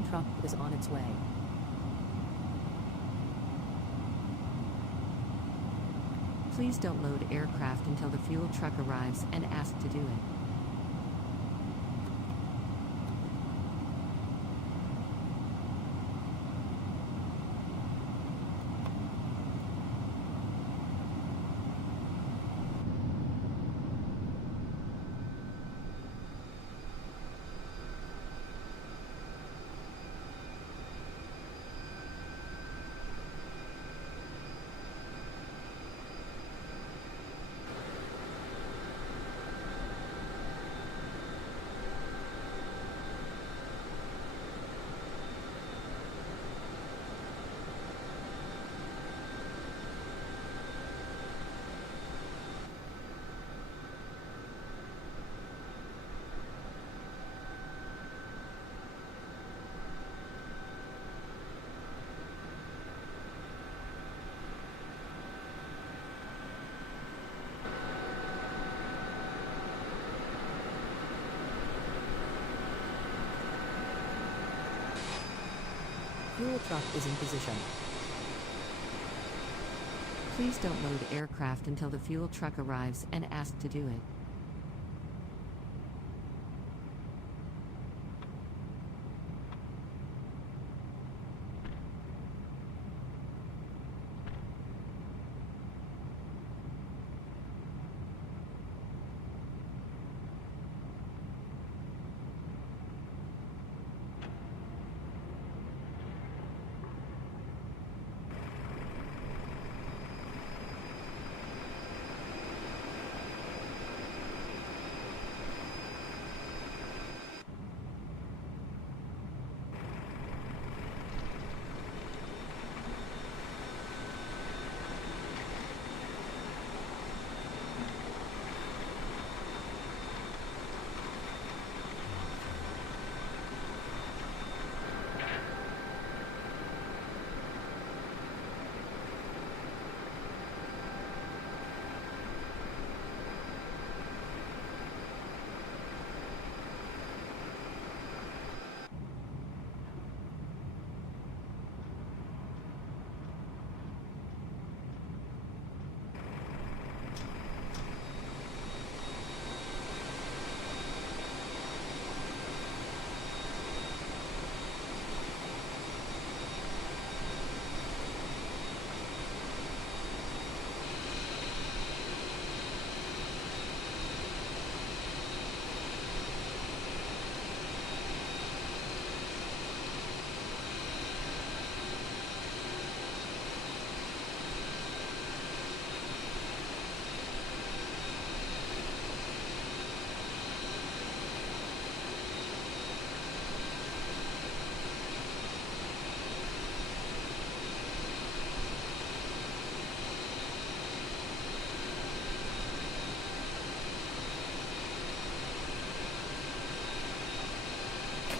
fueling truck is on its way. Please don't load aircraft until the fuel truck arrives and ask to do it. Fuel truck is in position. Please don't load aircraft until the fuel truck arrives and ask to do it.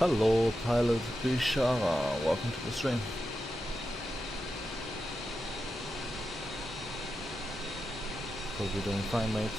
Hello, Pilot Bishara. Welcome to the stream. Hope you're doing fine, mate.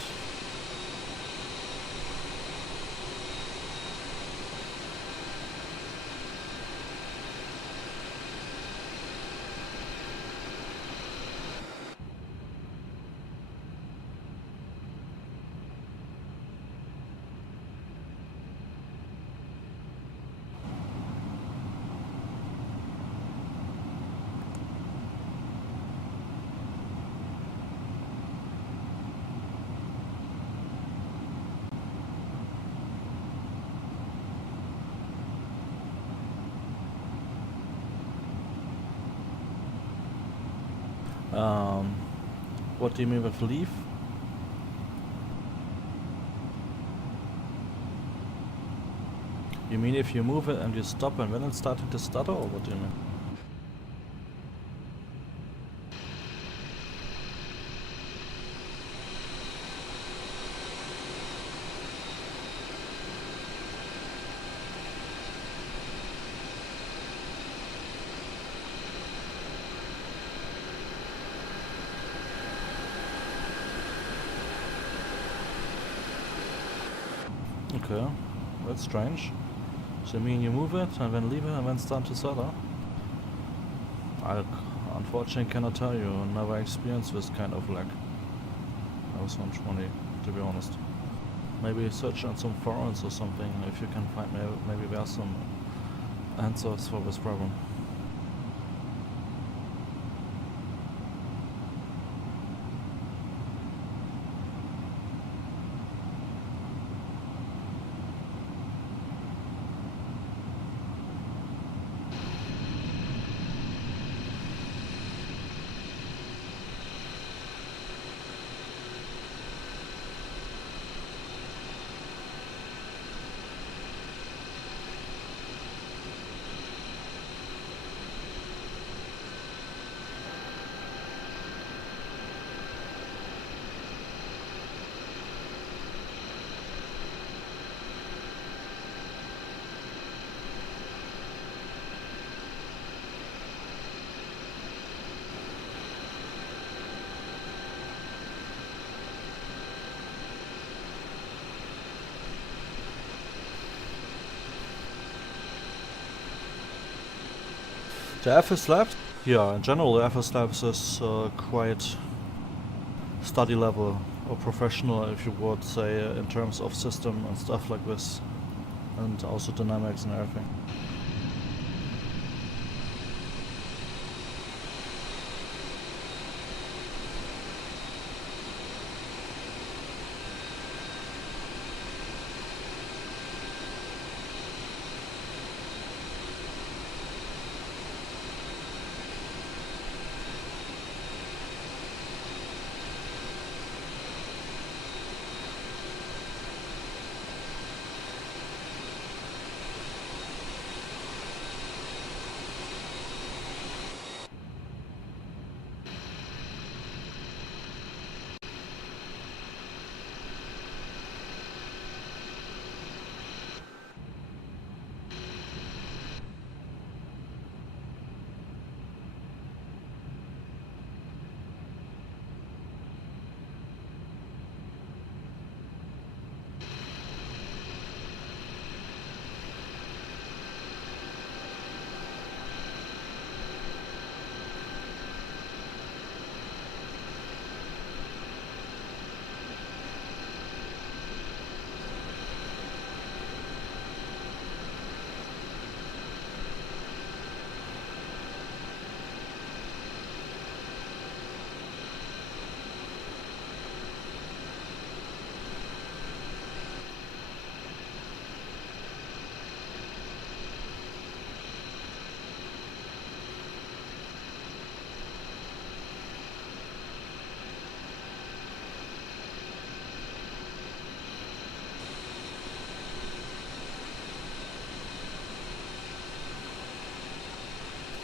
What do you mean with leave? You mean if you move it and you stop and then it's starting to stutter, or what do you mean? Okay, that's strange. So you mean you move it and then leave it and then start to stutter? I unfortunately cannot tell you. Never experienced this kind of lag. FS120, to be honest. Maybe search on some forums or something if you can find maybe there are some answers for this problem. The FSlabs? Yeah, in general the FSlabs is quite study level or professional, if you would say, in terms of system and stuff like this, and also dynamics and everything.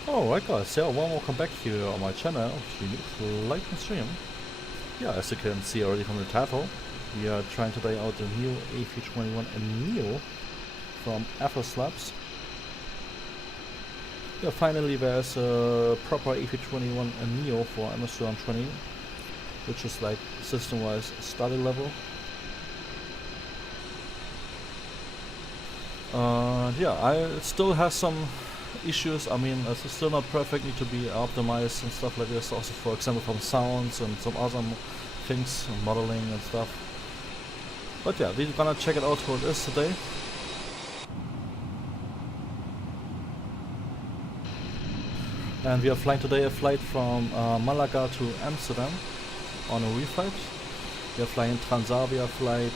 Alright guys, yeah, welcome back here on my channel, Flight and Stream. Yeah, as you can see already from the title, we are trying today out the new A321Neo from FSlabs. Yeah, finally there's a proper A321Neo for Amsterdam 20, which is like system-wise study level. Yeah, I still have some issues. I mean, it's still not perfect, need to be optimized and stuff like this, also for example from sounds and some other things, modeling and stuff. But yeah, we're gonna check it out how it is today. And we are flying today a flight from Malaga to Amsterdam on a reflight. We are flying Transavia flight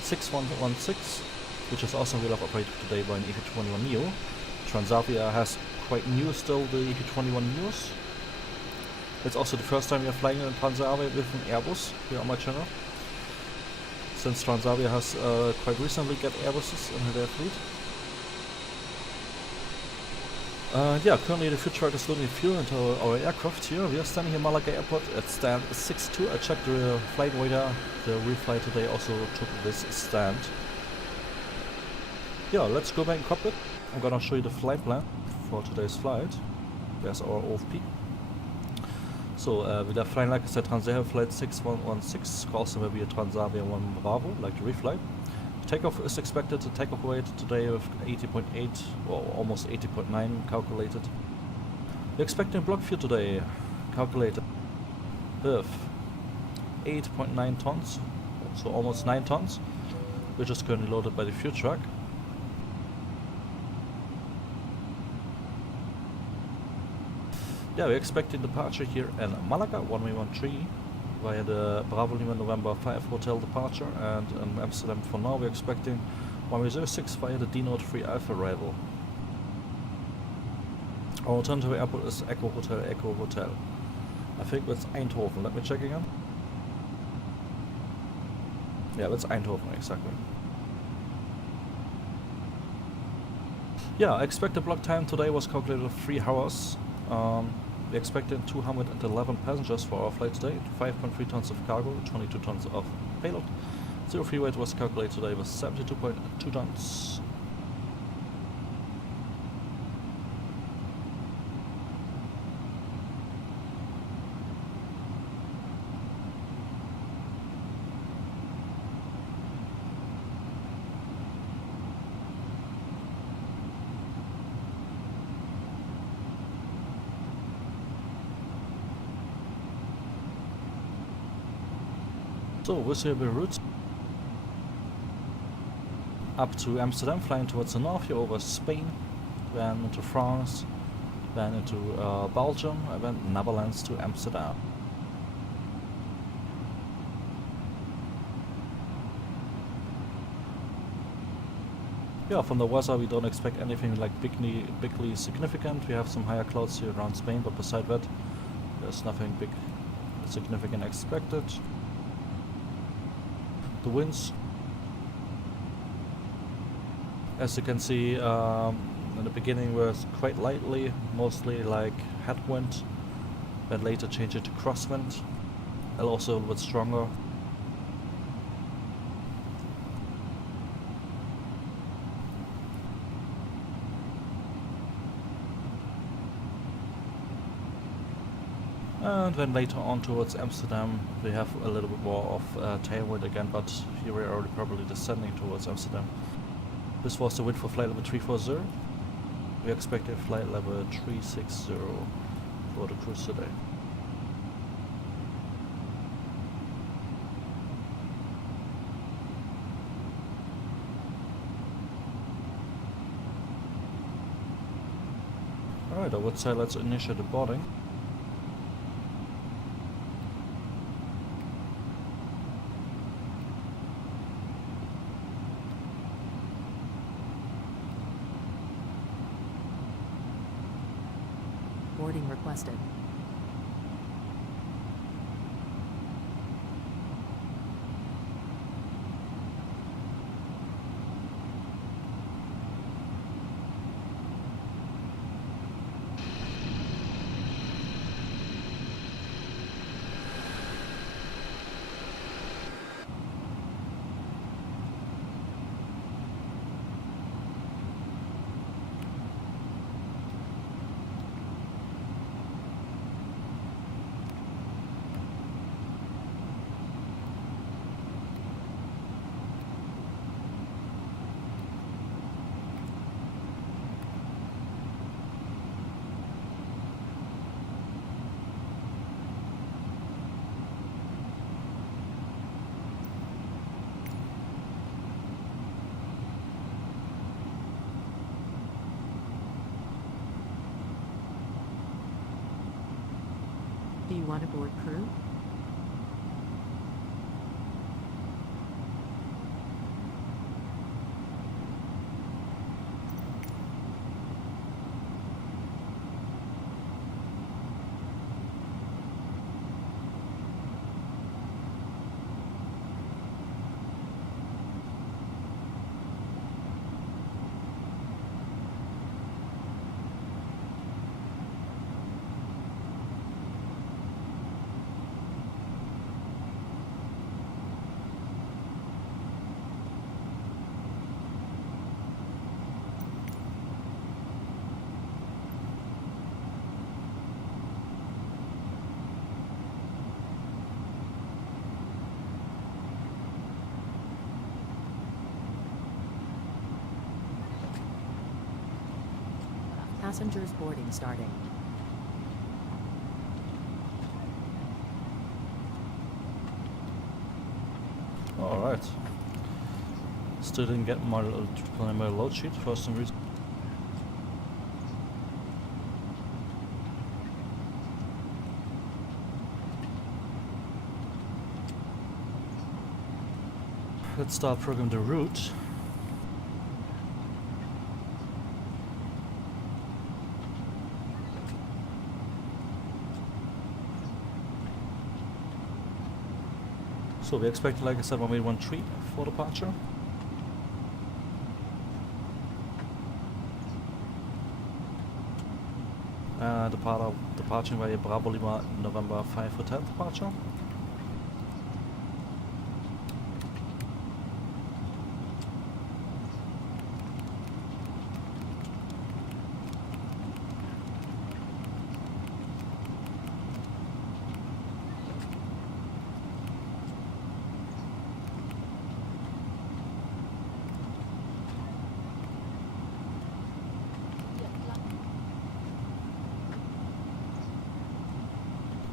6116, which is also wheel of operated today by an A321Neo. Transavia has quite new still, the A321Neos. It's also the first time we are flying in Transavia with an Airbus here on my channel, since Transavia has quite recently got Airbuses in their fleet. Yeah, currently the fuel truck is loading fuel into our aircraft here. We are standing here in Malaga Airport at stand 62. I checked the flight radar. The reflight today also took this stand. Yeah, let's go back in cockpit. I'm gonna show you the flight plan for today's flight. There's our OFP. So we are flying, like I said, Transavia flight 6116, also maybe a Transavia 1 Bravo, like the reflight. Takeoff is expected. The takeoff weight today with 80.8 or almost 80.9 calculated. We're expecting block fuel today, calculated with 8.9 tons, so almost 9 tons, which is currently loaded by the fuel truck. Yeah, we're expecting departure here in Malaga, 1313, via the Bravo Lima November 5 hotel departure, and in Amsterdam for now we're expecting 106 via the D-Note 3 Alpha arrival. Our alternative airport is Echo Hotel, Echo Hotel. I think that's Eindhoven. Let me check again. Yeah, that's Eindhoven, exactly. Yeah, expected block time today was calculated 3 hours. We expected 211 passengers for our flight today, 5.3 tons of cargo, 22 tons of payload. Zero free weight was calculated today with 72.2 tons. So, with your route up to Amsterdam, flying towards the north here over Spain, then into France, then into Belgium, and then Netherlands to Amsterdam. Yeah, from the weather we don't expect anything like bigly significant. We have some higher clouds here around Spain, but beside that there's nothing big significant expected. The winds, as you can see, in the beginning were quite lightly, mostly like headwind, then later change it to crosswind, and also a little bit stronger. And then later on towards Amsterdam we have a little bit more of tailwind again, but here we are already probably descending towards Amsterdam. This was the wind for flight level 340. We expected flight level 360 for the cruise today. Alright, I would say let's initiate the boarding. Boarding requested. Do you want to board crew? Passengers boarding starting. Alright. Still didn't get my load sheet for some reason. Let's start programming the route. So we expect, like I said, 1813 for departure. Departing via Bravo Lima November 5 Hotel departure.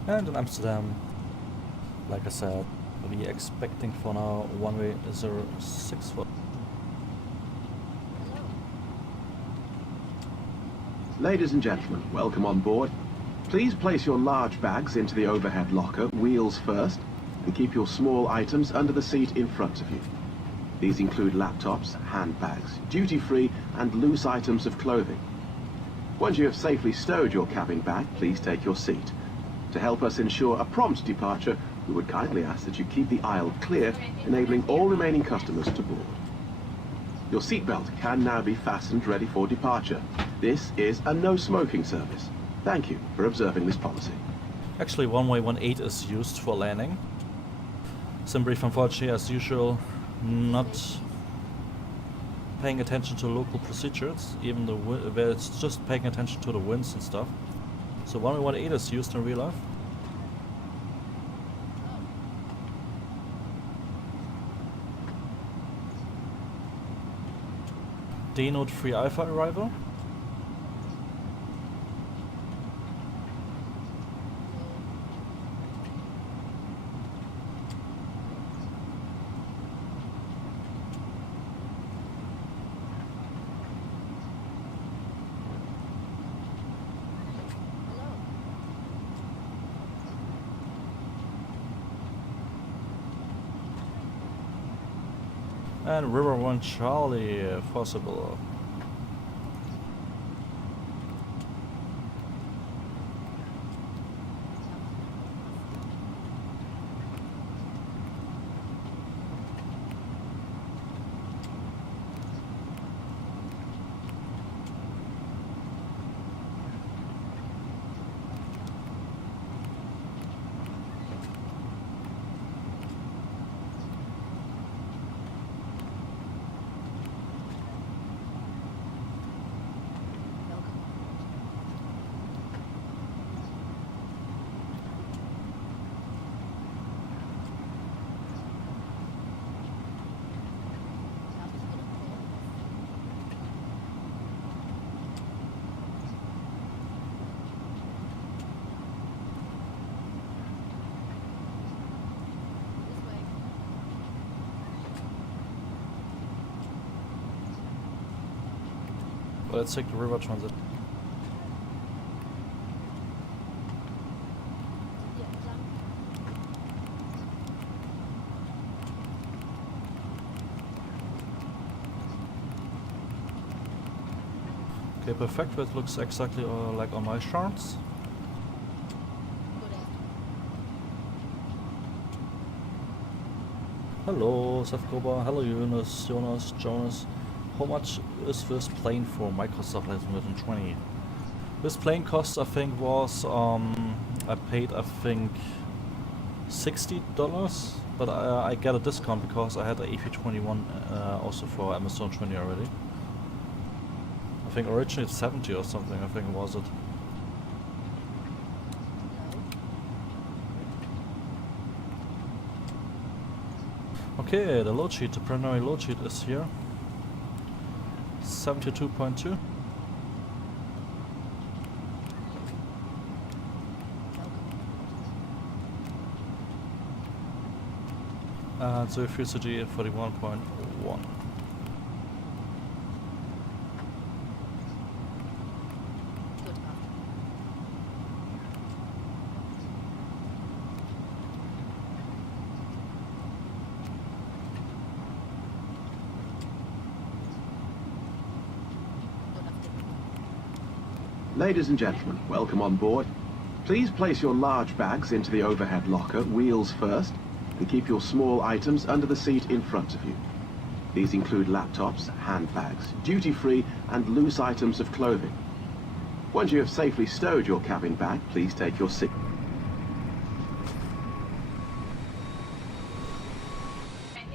And in Amsterdam, like I said, we expecting for now runway 06 for. Ladies and gentlemen, welcome on board. Please place your large bags into the overhead locker, wheels first, and keep your small items under the seat in front of you. These include laptops, handbags, duty-free and loose items of clothing. Once you have safely stowed your cabin bag, please take your seat. To help us ensure a prompt departure, we would kindly ask that you keep the aisle clear, enabling all remaining customers to board. Your seatbelt can now be fastened ready for departure. This is a no-smoking service. Thank you for observing this policy. Actually, runway 18 is used for landing. Simbrief, unfortunately, as usual, not paying attention to local procedures, even though where it's just paying attention to the winds and stuff. So runway 18 is used in real life. Denote 3 Alpha arrival. And River 1 Charlie, possible. Let's take the river transit. Okay, perfect. That looks exactly like on my charts. Hello, Seth Koba. Hello, Jonas, Jonas. How much is this plane for Microsoft Flight 2020? This plane cost, I think, was I paid, I think, $60, but I get a discount because I had the A321 also for Amazon 20 already. I think originally it's 70 or something, I think was it. Okay, the load sheet, the preliminary load sheet is here. 72.2. And so FSTL 41.1. Ladies and gentlemen, welcome on board. Please place your large bags into the overhead locker, wheels first, and keep your small items under the seat in front of you. These include laptops, handbags, duty-free and loose items of clothing. Once you have safely stowed your cabin bag, please take your seat.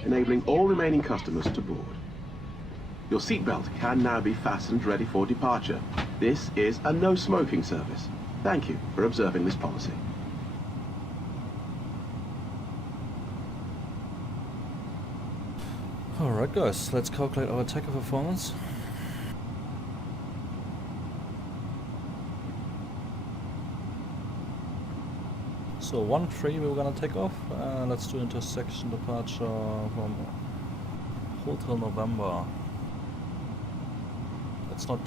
Enabling all remaining customers to board. Your seatbelt can now be fastened ready for departure. This is a no smoking service. Thank you for observing this policy. Alright guys, let's calculate our takeoff performance. So 1-3 we're gonna take off, and let's do intersection departure from Hotel November. It's not...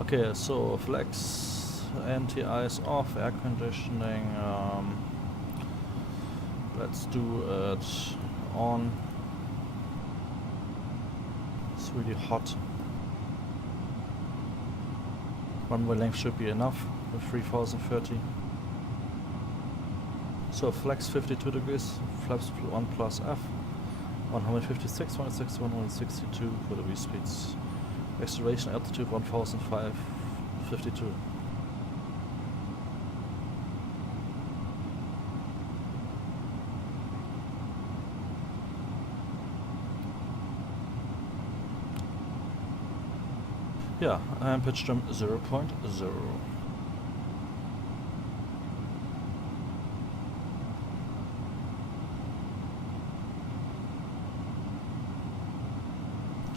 Okay, so flex, NTI is off, air conditioning, let's do it on. It's really hot. Runway length should be enough with 3030. So flex 52 degrees, flaps 1 plus F, 156, 161, 162 for the V speeds. Acceleration altitude 1552. Yeah, and pitch trim 0.0.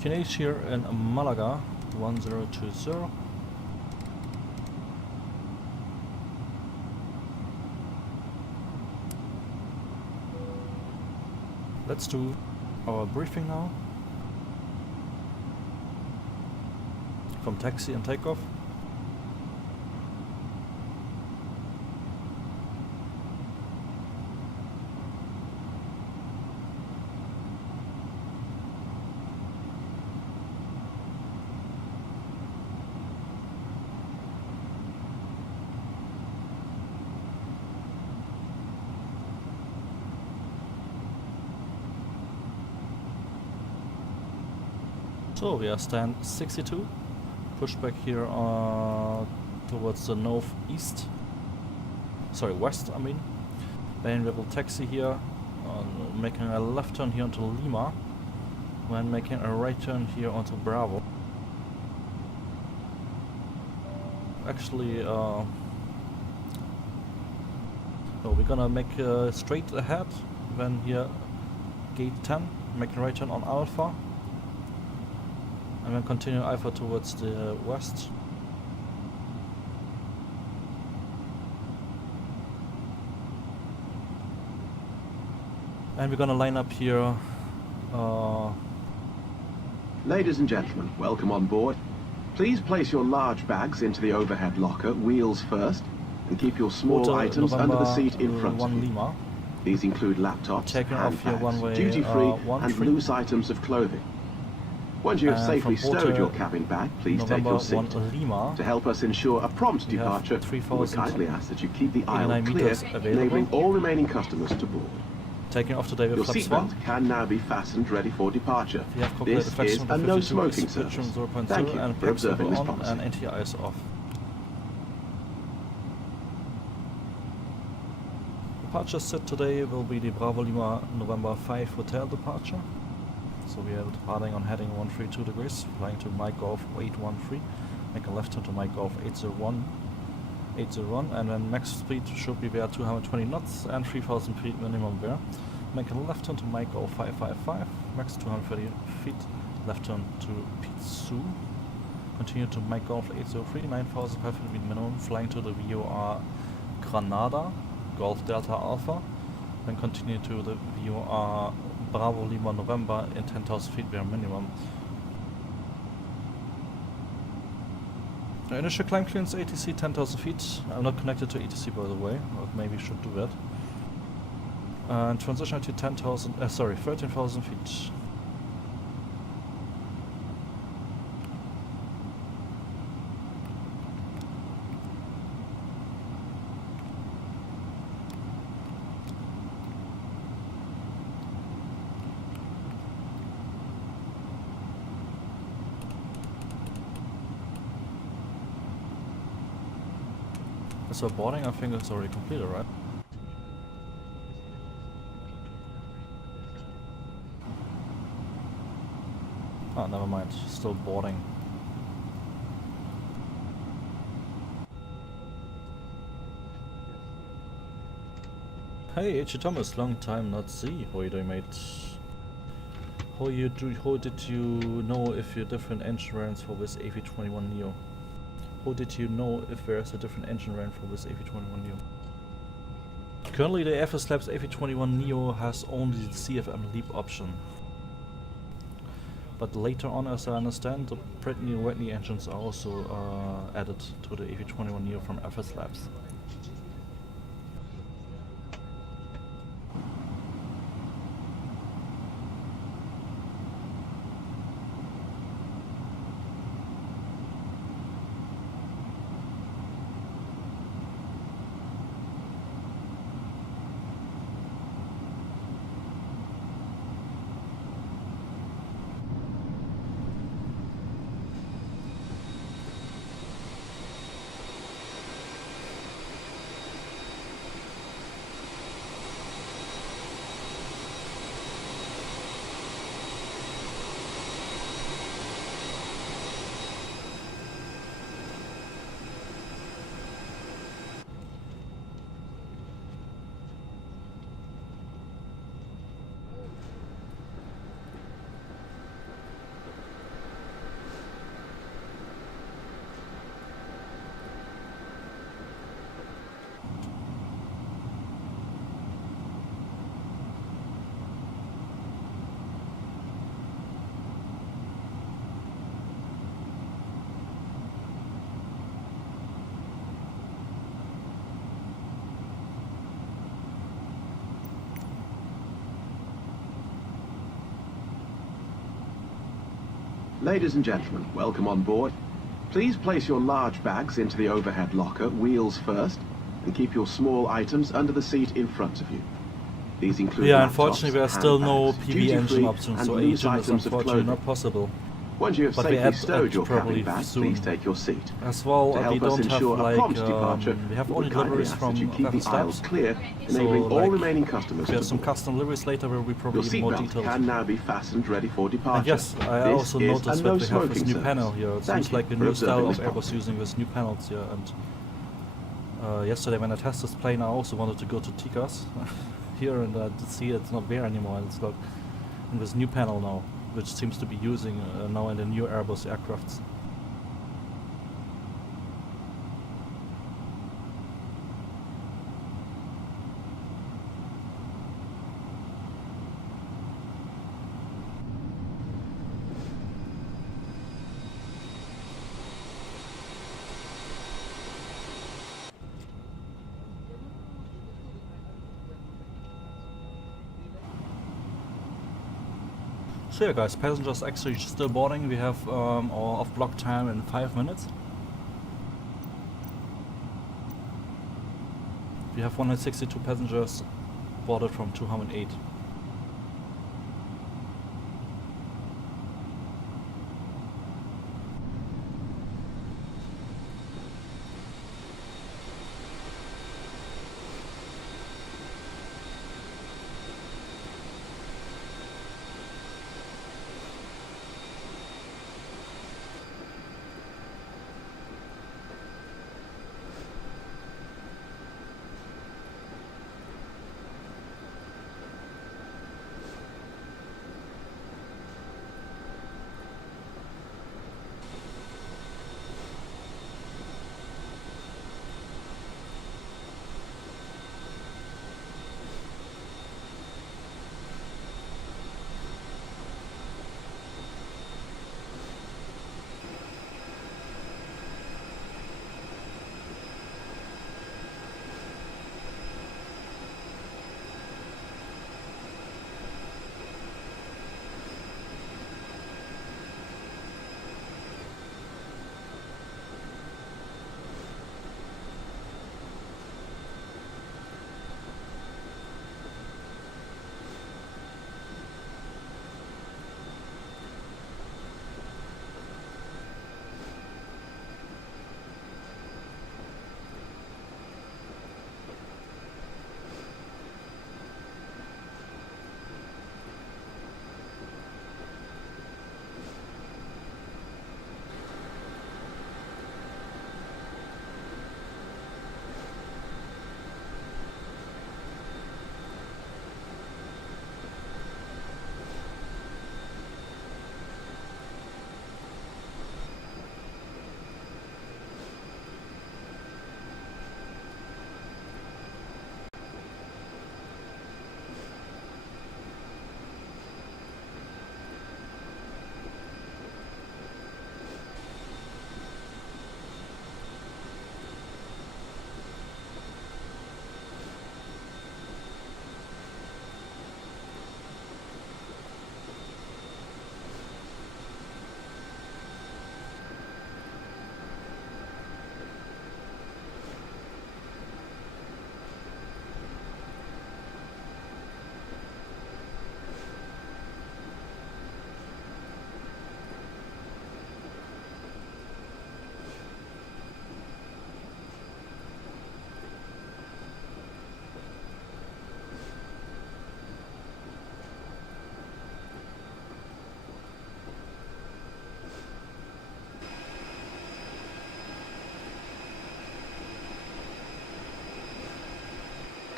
QNH here in Malaga, 1020. Let's do our briefing now. From taxi and takeoff. So we are stand 62, pushback here towards the northeast, sorry west I mean. Then we will taxi here, making a left turn here onto Lima, when making a right turn here onto Bravo. Actually, no, we're gonna make straight ahead, then here gate 10, make a right turn on Alpha. And then continue Alpha towards the west. And we're gonna line up here. Ladies and gentlemen, welcome on board. Please place your large bags into the overhead locker, wheels first, and keep your small items under the seat in front of you. Lima. These include laptops, Taking off here one way, handbags, duty-free and loose items of clothing. Once you have safely stowed your cabin bag, please take your seat. To help us ensure a prompt departure, we would kindly ask that you keep the aisle clear, enabling all remaining customers to board. Taking off today with your flaps seatbelt can now be fastened ready for departure. This is a no smoking service. Thank you for observing this policy. And NTI is off. departure set today will be the Bravo Lima November 5 hotel departure. So we are departing on heading 132 degrees, flying to Mike Golf 813, make a left turn to Mike Golf 801, and then max speed should be there 220 knots and 3000 feet minimum there. Make a left turn to Mike Golf 555, max 230 feet, left turn to Pitsu. Continue to Mike Golf 803, 9500 feet minimum, flying to the VOR Granada, Golf Delta Alpha, then continue to the VOR Bravo Lima November in 10,000 feet bare minimum. The initial climb clearance ATC 10,000 feet. I'm not connected to ATC by the way, but maybe should do that. And transition to 13,000 feet. So boarding, I think it's already completed, right? Oh, never mind. Still boarding. Hey, H. Thomas, long time not see. How are you doing, mate? How did you know if you're different engine variants for this A321Neo? How did you know if there's a different engine variant for this A321Neo? Currently the FSlabs A321Neo has only the CFM Leap option. But later on, as I understand, the brand new Whitney engines are also added to the A321Neo from FSlabs. Ladies and gentlemen, welcome on board. Please place your large bags into the overhead locker, wheels first, and keep your small items under the seat in front of you. These include laptops, unfortunately there are still no handbags, PV engine duty-free options, and so loose Agent is items of unfortunately clothing. not possible. Once you have But we safely add stowed your probably cabin bags, soon. please take your seat. As well, To we help us don't have ensure a like, prompt departure, we have we only would kindly deliveries ask from that you keep the aisles FSlabs. clear, So enabling all like, remaining customers we have to some board. custom deliveries later where we probably Your even more seatbelt detailed. can now be fastened ready for departure. And yes, I This also is noticed a that no we have this smoking new service. panel here. It Thank seems like you a for new style observing of this Airbus policy. using this new panels here. And yesterday when I tested this plane, I also wanted to go to TICAS here and see it's not there anymore. It's like in this new panel now, which seems to be using now in the new Airbus aircrafts. So yeah guys, passengers actually still boarding. We have our off-block time in 5 minutes. We have 162 passengers boarded from 208.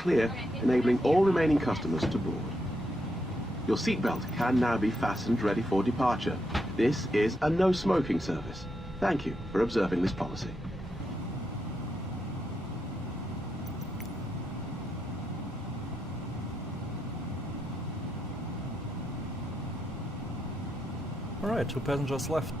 clear, enabling all remaining customers to board. Your seatbelt can now be fastened ready for departure. This is a no-smoking service. Thank you for observing this policy. Alright, 2 passengers left.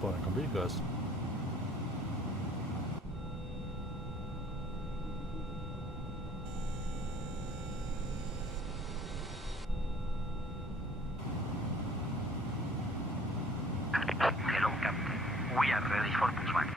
Boarding complete, guys. Hello, Captain. We are ready for Pushback.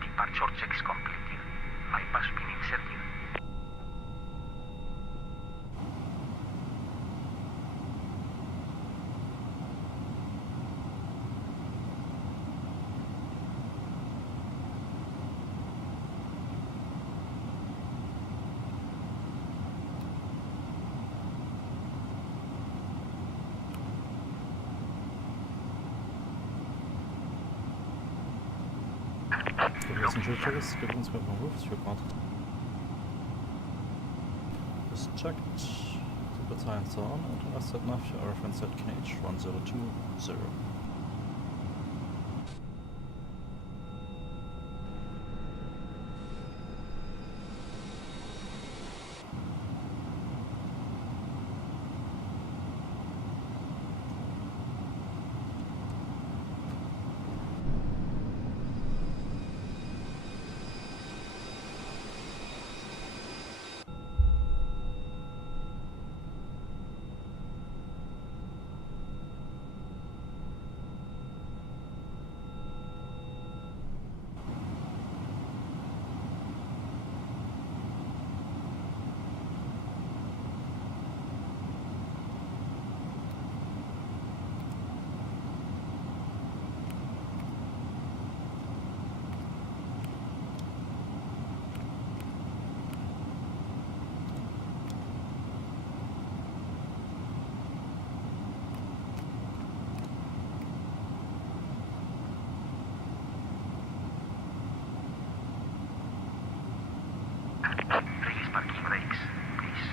Departure checks completed. Bypass pin inserted. Give uns mal Rufs für Grad. Is checked. Super science on and asset nav reference at KH 1020. Release parking brakes, please.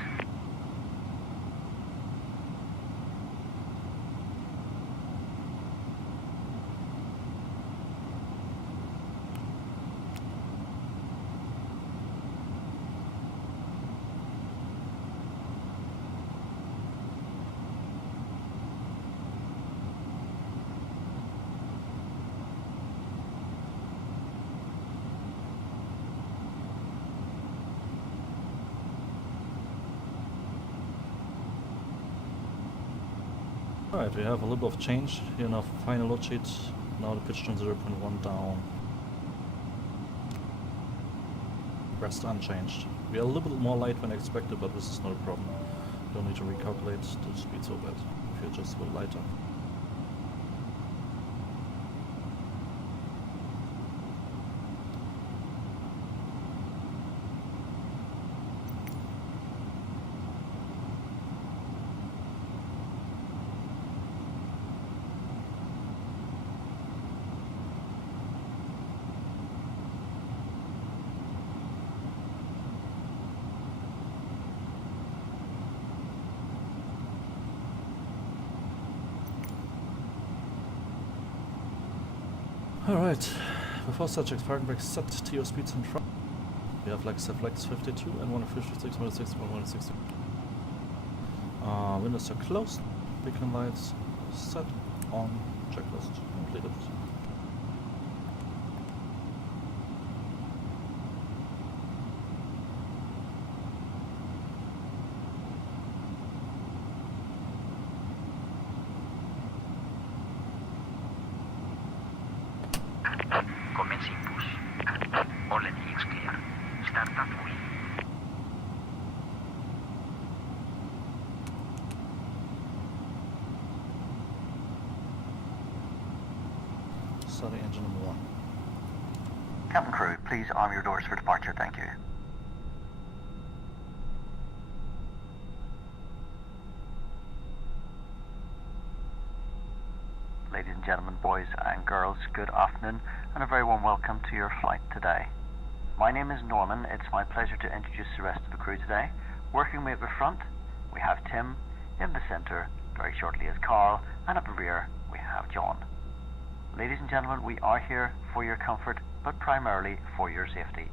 Alright, we have a little bit of change here in our final load sheet. Now the pitch tone 0.1 down. Rest unchanged. We are a little bit more light than expected, but this is not a problem. Don't need to recalculate the speed so bad if you're just a bit lighter. Alright, before subject parking brake set to your speeds in front. We have like FSlabs 52 and 156, 160, 160. Windows are closed, beacon lights set on, checklist completed. Commencing push. All engines clear. Start up wheel. Starting engine number 1. Captain crew, please arm your doors for departure, thank you. Ladies and gentlemen, boys and girls, good afternoon and a very warm welcome to your flight today. My name is Norman. It's my pleasure to introduce the rest of the crew today. Working with the front, we have Tim. In the center, very shortly is Carl, and up the rear, we have John. Ladies and gentlemen, we are here for your comfort, but primarily for your safety.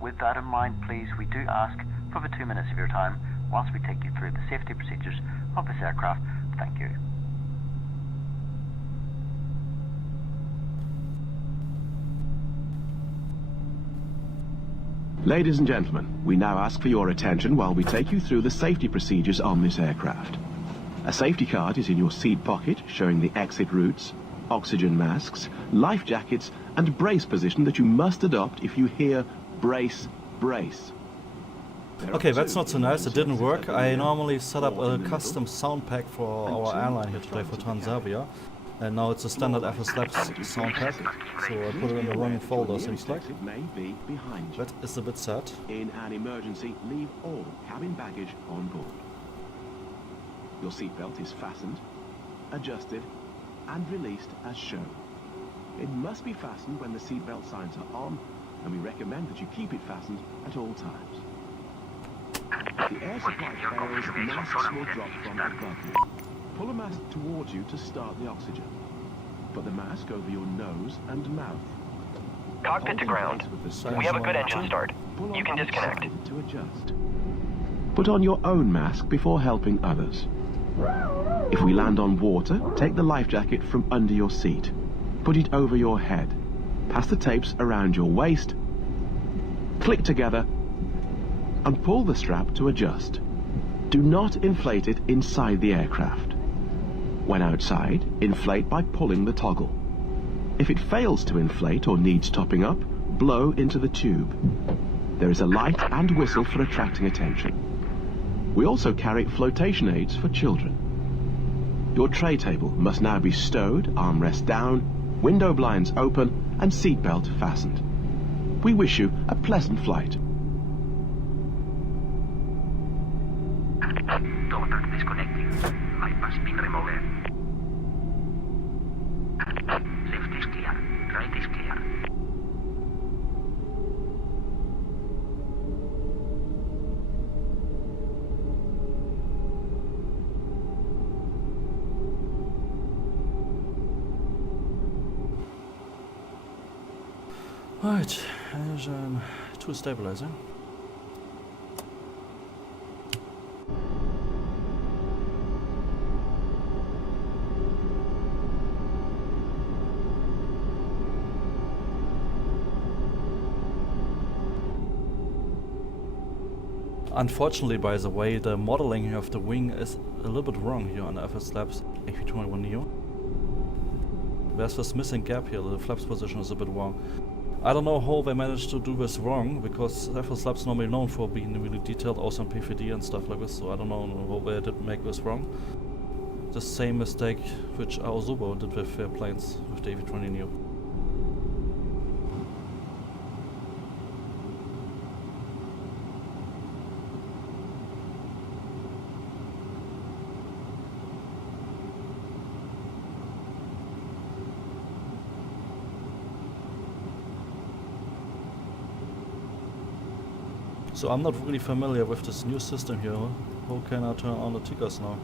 With that in mind, please, we do ask for the 2 minutes of your time whilst we take you through the safety procedures of this aircraft. Thank you. Ladies and gentlemen, we now ask for your attention while we take you through the safety procedures on this aircraft. A safety card is in your seat pocket showing the exit routes, oxygen masks, life jackets and brace position that you must adopt if you hear brace, brace. Okay, that's not so nice, it didn't work. I normally set up a custom sound pack for our airline here today for Transavia. And now it's a standard FSlabs sound pack, so I put it in the wrong folder, seems like. That is a bit sad. In an emergency, leave all cabin baggage on board. Your seatbelt is fastened, adjusted, and released as shown. It must be fastened when the seatbelt signs are on, and we recommend that you keep it fastened at all times. The air supply fails, masks will drop from above you. Pull a mask towards you to start the oxygen. Put the mask over your nose and mouth. Cockpit to ground. We have a good engine start. You can disconnect. To adjust. Put on your own mask before helping others. If we land on water, take the life jacket from under your seat. Put it over your head. Pass the tapes around your waist. Click together and pull the strap to adjust. Do not inflate it inside the aircraft. When outside, inflate by pulling the toggle. If it fails to inflate or needs topping up, blow into the tube. There is a light and whistle for attracting attention. We also carry flotation aids for children. Your tray table must now be stowed, armrest down, window blinds open, and seatbelt fastened. We wish you a pleasant flight. Door track disconnecting. Bypass pin removed. Left is clear. Right is clear. Right, engine 2 stabilizer. Unfortunately, by the way, the modeling of the wing is a little bit wrong here on the FSlabs A321Neo. There's this missing gap here, the flaps position is a bit wrong. I don't know how they managed to do this wrong, because FSlabs is normally known for being really detailed, also on PVD and stuff like this, so I don't know how they did make this wrong. The same mistake which Aozubo did with their planes, with the A320Neo. So I'm not really familiar with this new system here. How can I turn on the tickers now?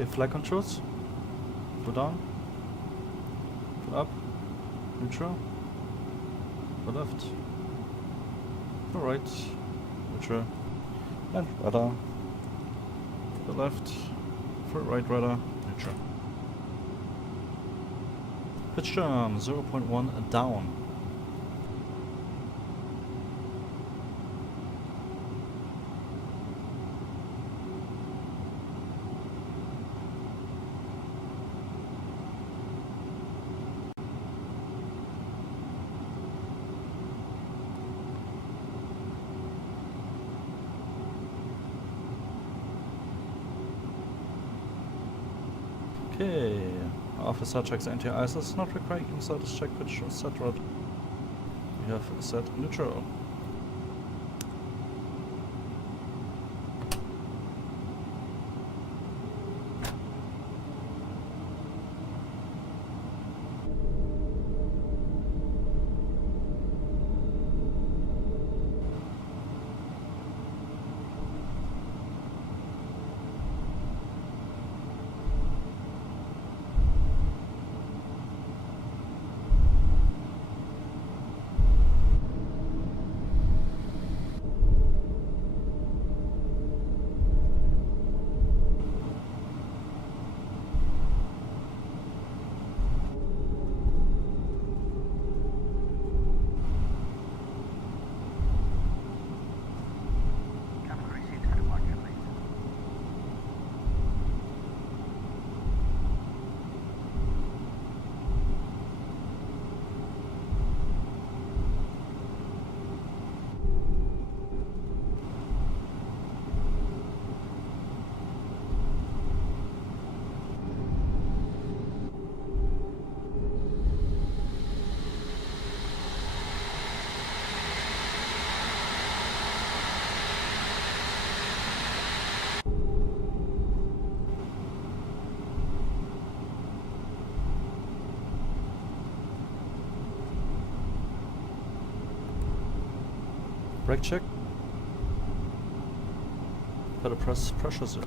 Okay, flight controls. Go down. Go up. Neutral. Go left. Go right. Neutral. And rudder. Go left. For right rudder. Neutral. Pitch turn 0.1 down. Okay, officer checks anti-ISIS, not requiring status check pitch set rod. We have set neutral. Brake check. Pedal press pressure zone.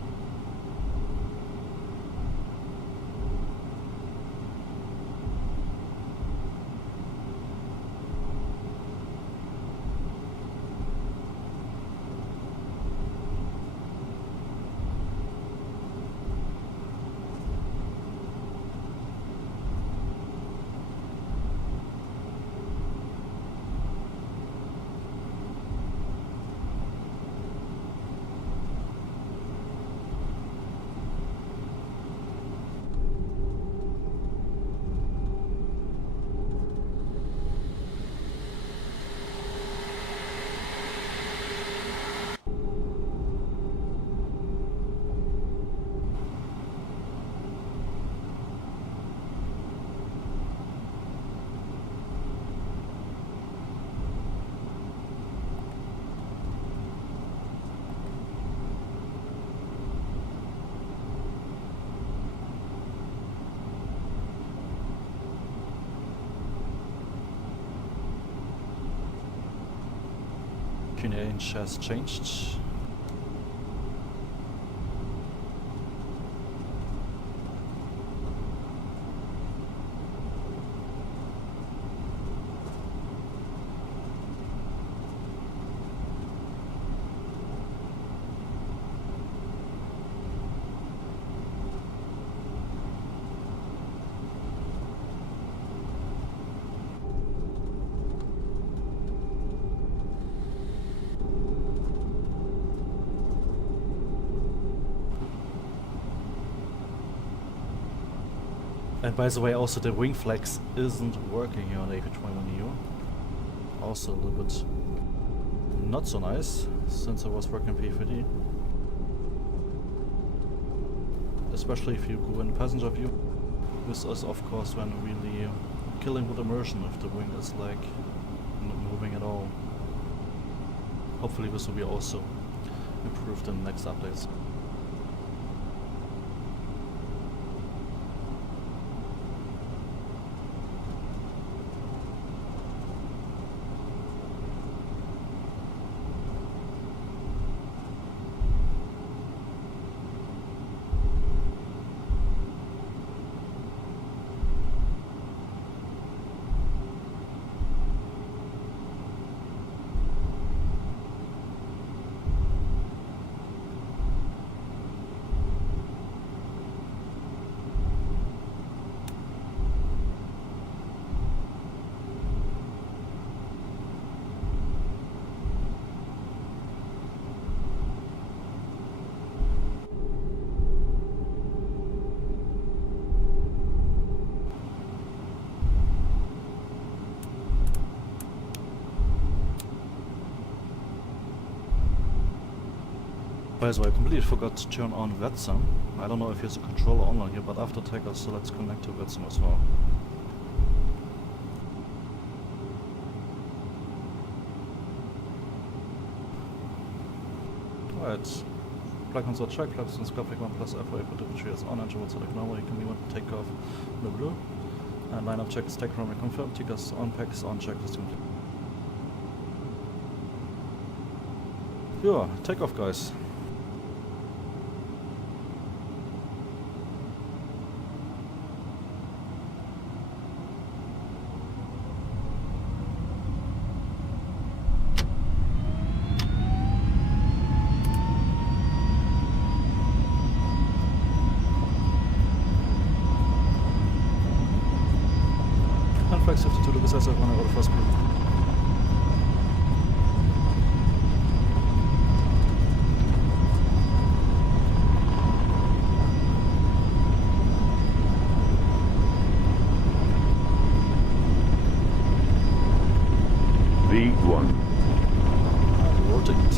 Range has changed. And by the way, also the wing flex isn't working here on the A321Neo. Also a little bit not so nice, since I was working P3D. Especially if you go in passenger view. This is of course when really killing with immersion if the wing is like not moving at all. Hopefully this will be also improved in the next updates. By the way, I completely forgot to turn on Flightsim. I don't know if there's a controller online here, but after takeoff, so let's connect to Flightsim as well. Alright. Plug console check, plug on Scopic 1 plus FOA which is on, engine will select normal, you can be take off no blue. And lineup checks, take from confirmed, tickers on, packs on, check is complete. Yeah, take off guys. Flex 52 to the SS1 over the first group. V1. And rotate.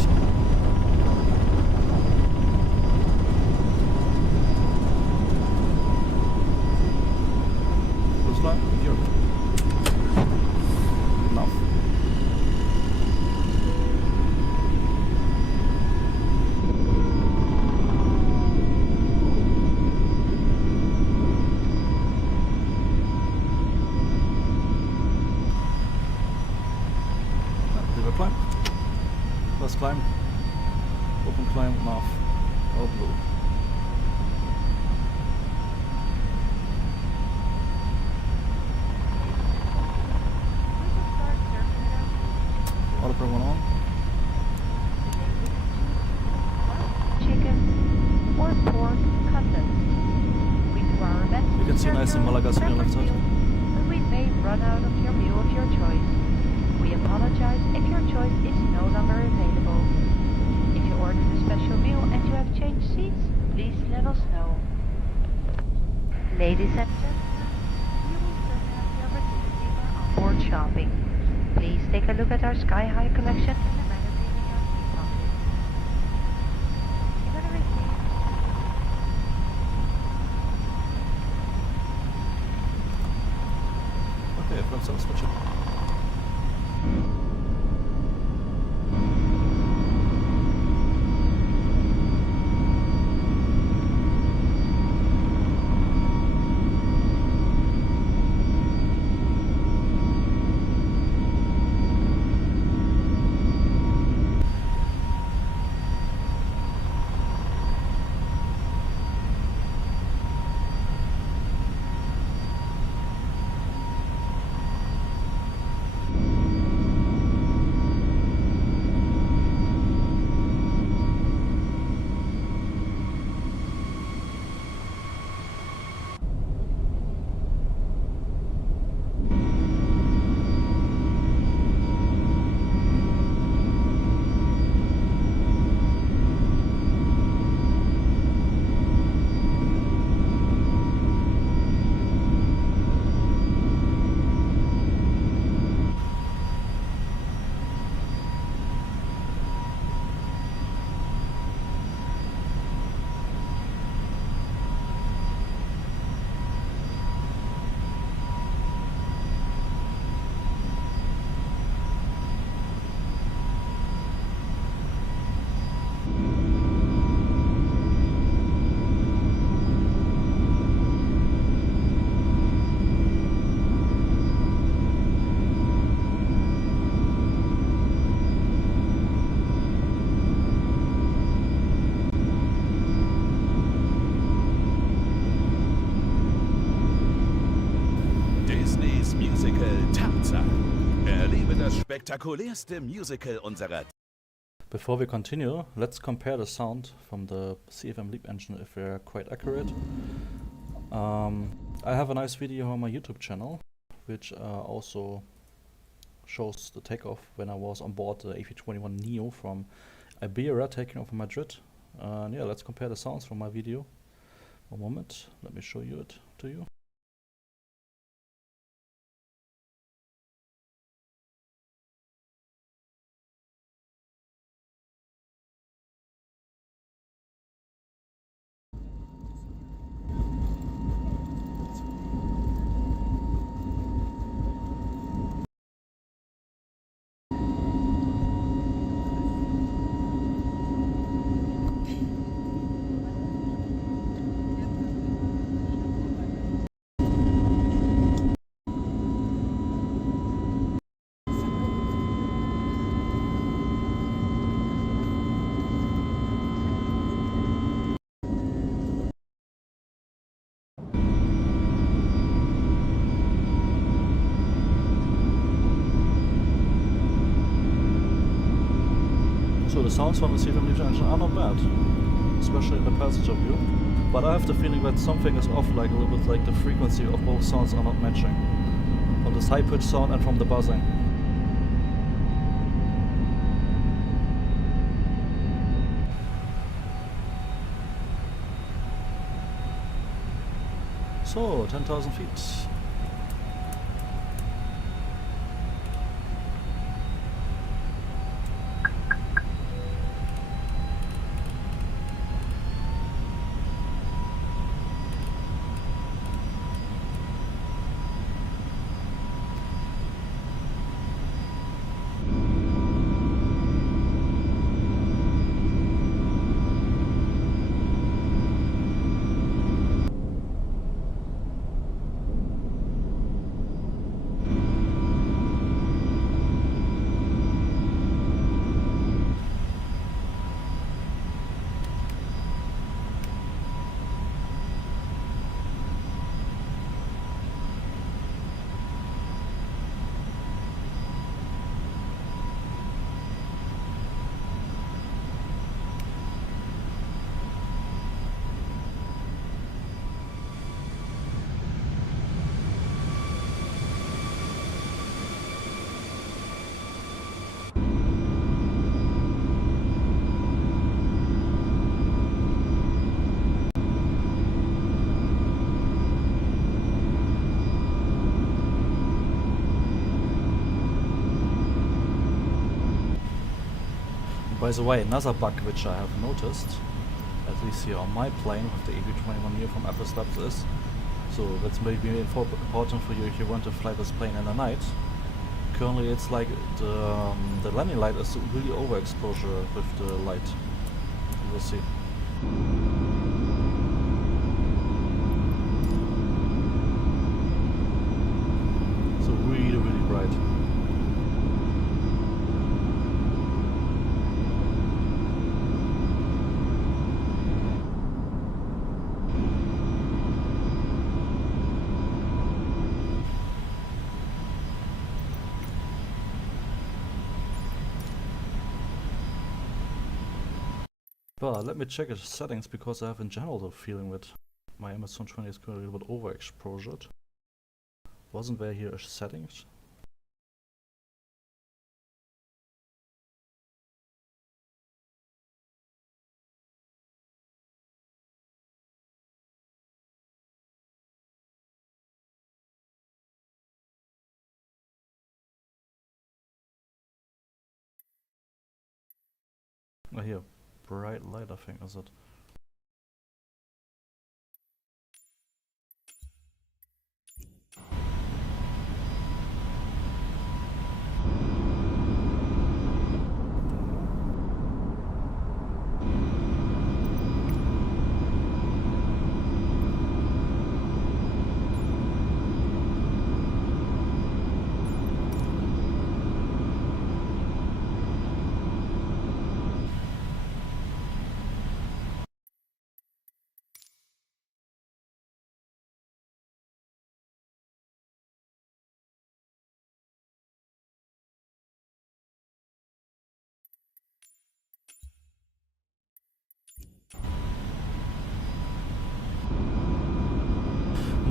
Close line, here. Enough. Did we climb? First climb. Open climb, enough. All blue. Auto one on. Chicken or pork cutlets. We do our best. You can see nice in Malaga on your left side. But we may run out of your meal of your choice. We apologize if your choice is no longer available. If you ordered a special meal and you have changed seats, please let us know. Ladies and gentlemen, you will soon have the opportunity for onboard shopping. Please take a look at our sky-high collection in the magazine in your seat pocket. You're gonna receive Okay, let's switch it. Erlebe das spektakulärste Musical unserer. Before we continue, let's compare the sound from the CFM Leap Engine if they're quite accurate. I have a nice video on my YouTube channel, which also shows the takeoff when I was on board the A321Neo from Iberia taking off from Madrid. Yeah, let's compare the sounds from my video. One moment, let me show you it to you. So the sounds from the CFM Leap Engine are not bad, especially in the passenger view. But I have the feeling that something is off, like a little bit, like the frequency of both sounds are not matching. From this high pitch sound and from the buzzing. So, 10,000 feet. By the way, another bug which I have noticed, at least here on my plane with the A321Neo from FSlabs is, so that's maybe important for you if you want to fly this plane in the night. Currently it's like the landing light is really overexposure with the light. We'll see. So really, really bright. But let me check the settings, because I have in general the feeling that my MFS20 is currently a little bit overexposed. Wasn't there here a settings? Oh, here. Bright light, I think, is it?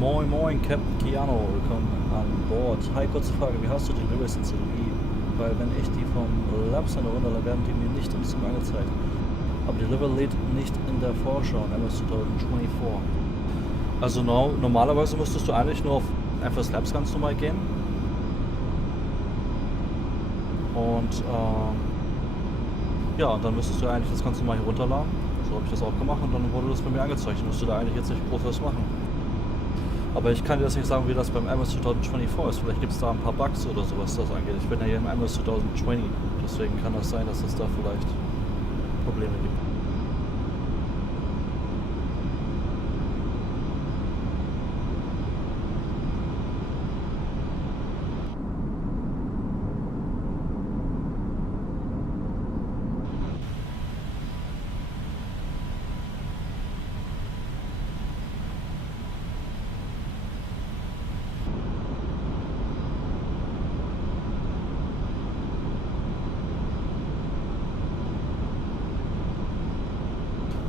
Moin Moin, Captain Keanu, willkommen an Bord. Hi, kurze Frage, wie hast du die Lyrics in CDI? Weil wenn ich die vom Labs runterlade, werden die mir nicht im Stream angezeigt. Aber die Level lädt nicht in der Vorschau, MFS2020. Also normalerweise müsstest du eigentlich nur auf FSlabs ganz normal gehen. Und ja, und dann müsstest du eigentlich das ganz normal hier runterladen. So habe ich das auch gemacht und dann wurde das bei mir angezeigt. Ich müsste da eigentlich jetzt nicht groß was machen. Aber ich kann dir das nicht sagen, wie das beim MFS2020 ist. Vielleicht gibt es da ein paar Bugs oder so, was das angeht. Ich bin ja hier im MFS2020, deswegen kann das sein, dass es da vielleicht Probleme gibt.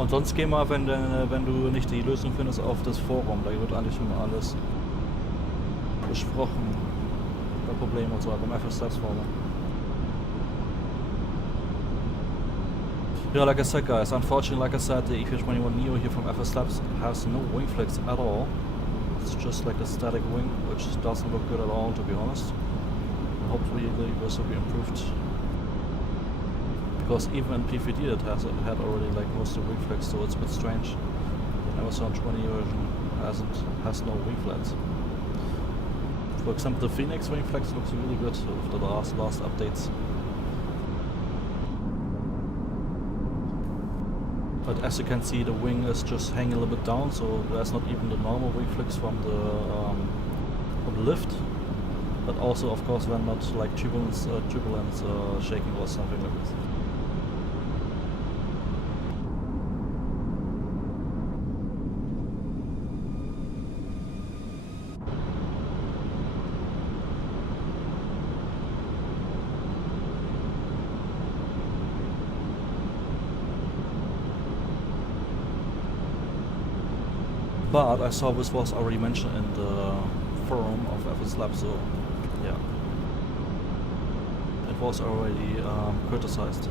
Und sonst geh mal, wenn du nicht die Lösung findest, auf das Forum. Da wird eigentlich schon alles besprochen. Bei Problemen und so, beim FSlabs Forum. Yeah, like I said, guys, unfortunately, like I said, the A321Neo here from FSlabs has no wing flex at all. It's just like a static wing, which doesn't look good at all, to be honest. Hopefully this will be improved. Because even in PVD it had already like most of the wing flex, so it's a bit strange. The Amazon 20 version has no wing flex. For example, the Fenix wing flex looks really good after the last updates. But as you can see, the wing is just hanging a little bit down, so there's not even the normal wing flex from the lift. But also, of course, when not like turbulence shaking or something like this. But I saw this was already mentioned in the forum of FSlabs, so yeah, it was already criticized.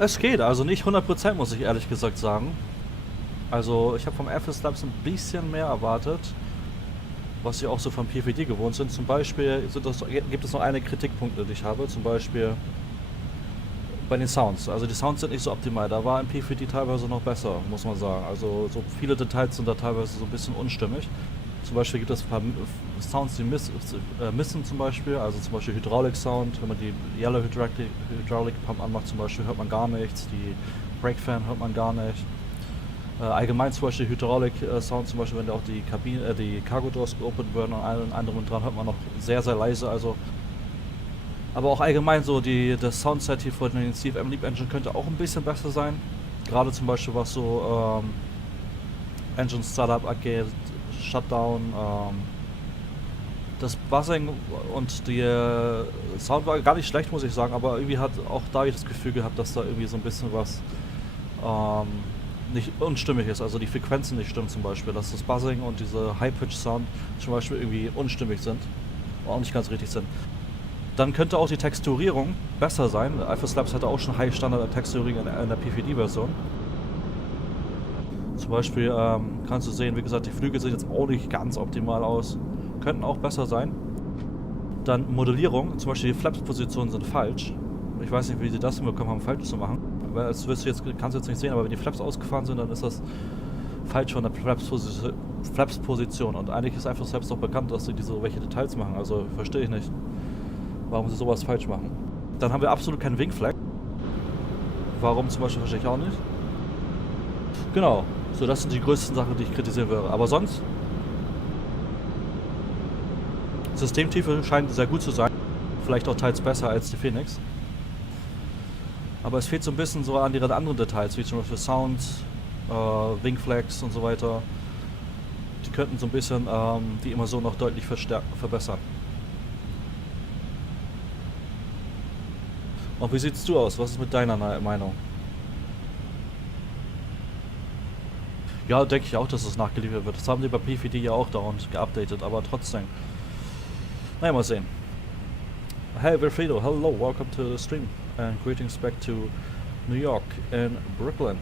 Es geht, also nicht 100%, muss ich ehrlich gesagt sagen. Also ich habe vom FSlabs ein bisschen mehr erwartet, was sie auch so vom PVD gewohnt sind. Zum Beispiel gibt es noch einige Kritikpunkte, die ich habe. Zum Beispiel bei den Sounds. Also die Sounds sind nicht so optimal. Da war im PVD teilweise noch besser, muss man sagen. Also so viele Details sind da teilweise so ein bisschen unstimmig. Zum Beispiel gibt es ein paar Sounds, die missen zum Beispiel. Also zum Beispiel Hydraulik-Sound. Wenn man die Yellow Hydraulic Pump anmacht zum Beispiel, hört man gar nichts. Die Brake Fan hört man gar nicht. Allgemein zum Beispiel Hydraulik-Sound, zum Beispiel wenn da auch die Kabine, die Cargo Doors geopend werden und allem anderen dran, hört man noch sehr, sehr leise. Also aber auch allgemein so das Soundset hier von den CFM Leap Engine könnte auch ein bisschen besser sein. Gerade zum Beispiel was so Engine Startup angeht, Shutdown, das Buzzing und der Sound war gar nicht schlecht, muss ich sagen, aber irgendwie hat auch da ich das Gefühl gehabt, dass da irgendwie so ein bisschen was nicht unstimmig ist, also die Frequenzen nicht stimmen zum Beispiel, dass das Buzzing und diese High-Pitch-Sound zum Beispiel irgendwie unstimmig sind, auch nicht ganz richtig sind. Dann könnte auch die Texturierung besser sein. FSlabs hatte auch schon High-Standard-Texturierung in der PVD-Version. Zum Beispiel kannst du sehen, wie gesagt, die Flügel sehen jetzt auch nicht ganz optimal aus. Könnten auch besser sein. Dann Modellierung, zum Beispiel die Flaps-Positionen sind falsch. Ich weiß nicht, wie sie das hinbekommen haben, falsch zu machen. Das kannst du jetzt nicht sehen, aber wenn die Flaps ausgefahren sind, dann ist das falsch von der Flaps-Position. Und eigentlich ist FSlabs doch bekannt, dass sie welche Details machen. Also verstehe ich nicht, warum sie sowas falsch machen. Dann haben wir absolut keinen Wing-Flag. Warum zum Beispiel, verstehe ich auch nicht. Genau, so das sind die größten Sachen, die ich kritisieren würde. Aber sonst, Systemtiefe scheint sehr gut zu sein. Vielleicht auch teils besser als die Fenix. Aber es fehlt so ein bisschen so an den anderen Details, wie zum Beispiel Sound, Wing-Flags und so weiter. Die könnten so ein bisschen die Immersion noch deutlich verbessern. Und wie siehst du aus? Was ist mit deiner Meinung? Ja, denke ich auch, dass es nachgeliefert wird. Das haben die bei PVD ja auch dauernd geupdatet, aber trotzdem. Naja, mal sehen. Hey Wilfredo, hello, welcome to the stream and greetings back to New York and Brooklyn.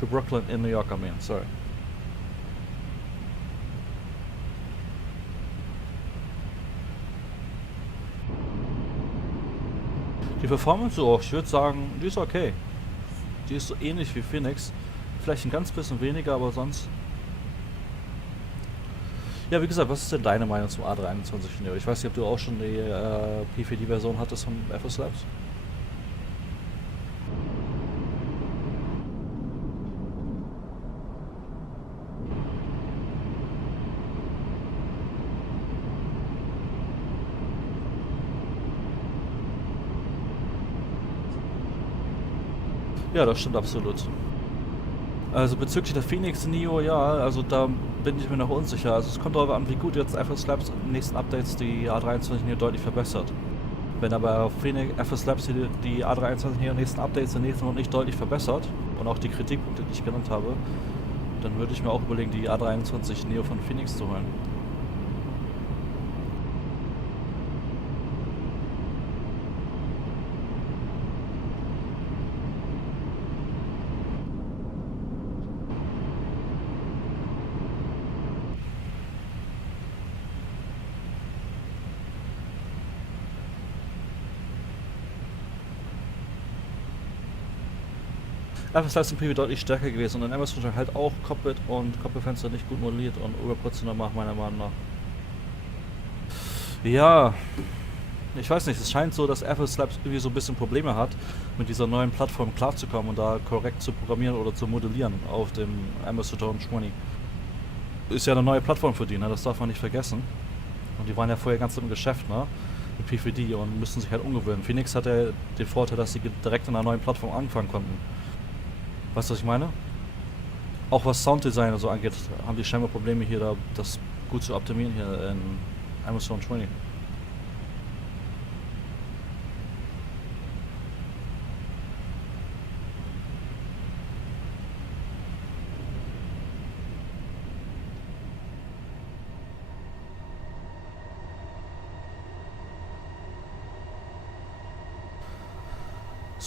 To Brooklyn in New York, I mean, sorry. Die Performance, oh, ich würde sagen, die ist okay. Die ist so ähnlich wie Fenix. Vielleicht ein ganz bisschen weniger, aber sonst... Ja, wie gesagt, was ist denn deine Meinung zum A321Neo? Ich weiß nicht, ob du auch schon die PVD-Version hattest von FSlabs? Ja, das stimmt absolut. Also bezüglich der Fenix Neo, ja, also da bin ich mir noch unsicher. Also es kommt darauf an, wie gut jetzt FSlabs in den nächsten Updates die A321 Neo deutlich verbessert. Wenn aber FSlabs die A321 Neo in den nächsten Updates in den nächsten Monat nicht deutlich verbessert und auch die Kritikpunkte, die ich genannt habe, dann würde ich mir auch überlegen, die A321 Neo von Fenix zu holen. FSlabs sind deutlich stärker gewesen und in Amazon halt auch Cockpit und Cockpitfenster nicht gut modelliert und überproportional macht, meiner Meinung nach. Ja, ich weiß nicht, es scheint so, dass FSlabs irgendwie so ein bisschen Probleme hat, mit dieser neuen Plattform klarzukommen und da korrekt zu programmieren oder zu modellieren auf dem MFS2020. Ist ja eine neue Plattform für die, ne? Das darf man nicht vergessen. Und die waren ja vorher ganz im Geschäft, ne? Mit PVD und müssen sich halt umgewöhnen. Phoenix hatte den Vorteil, dass sie direkt in einer neuen Plattform anfangen konnten. Weißt du, was ich meine? Auch was Sounddesign und so angeht, haben die scheinbar Probleme hier, das gut zu optimieren hier in MFS2020.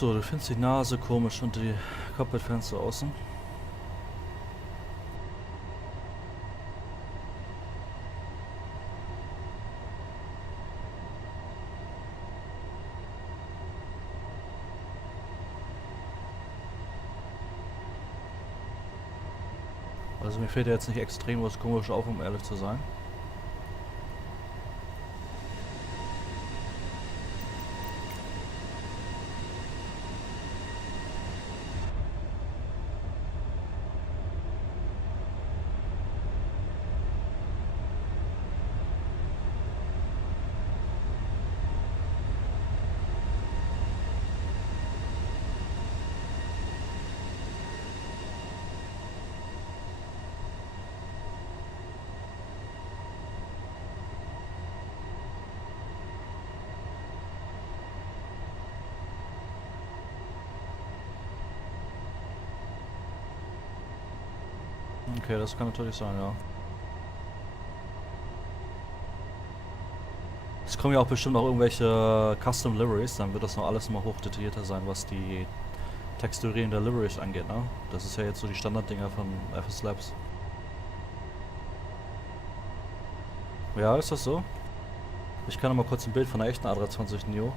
Achso, du findest die Nase komisch und die Cockpitfenster außen. Also mir fällt ja jetzt nicht extrem was komisch auf, um ehrlich zu sein. Okay, das kann natürlich sein, ja. Es kommen ja auch bestimmt noch irgendwelche Custom Liveries, dann wird das noch alles mal hoch detaillierter sein, was die Texturierung der Liveries angeht, ne? Das ist ja jetzt so die Standarddinger von FSlabs. Ja, ist das so? Ich kann noch mal kurz ein Bild von der echten A320Neo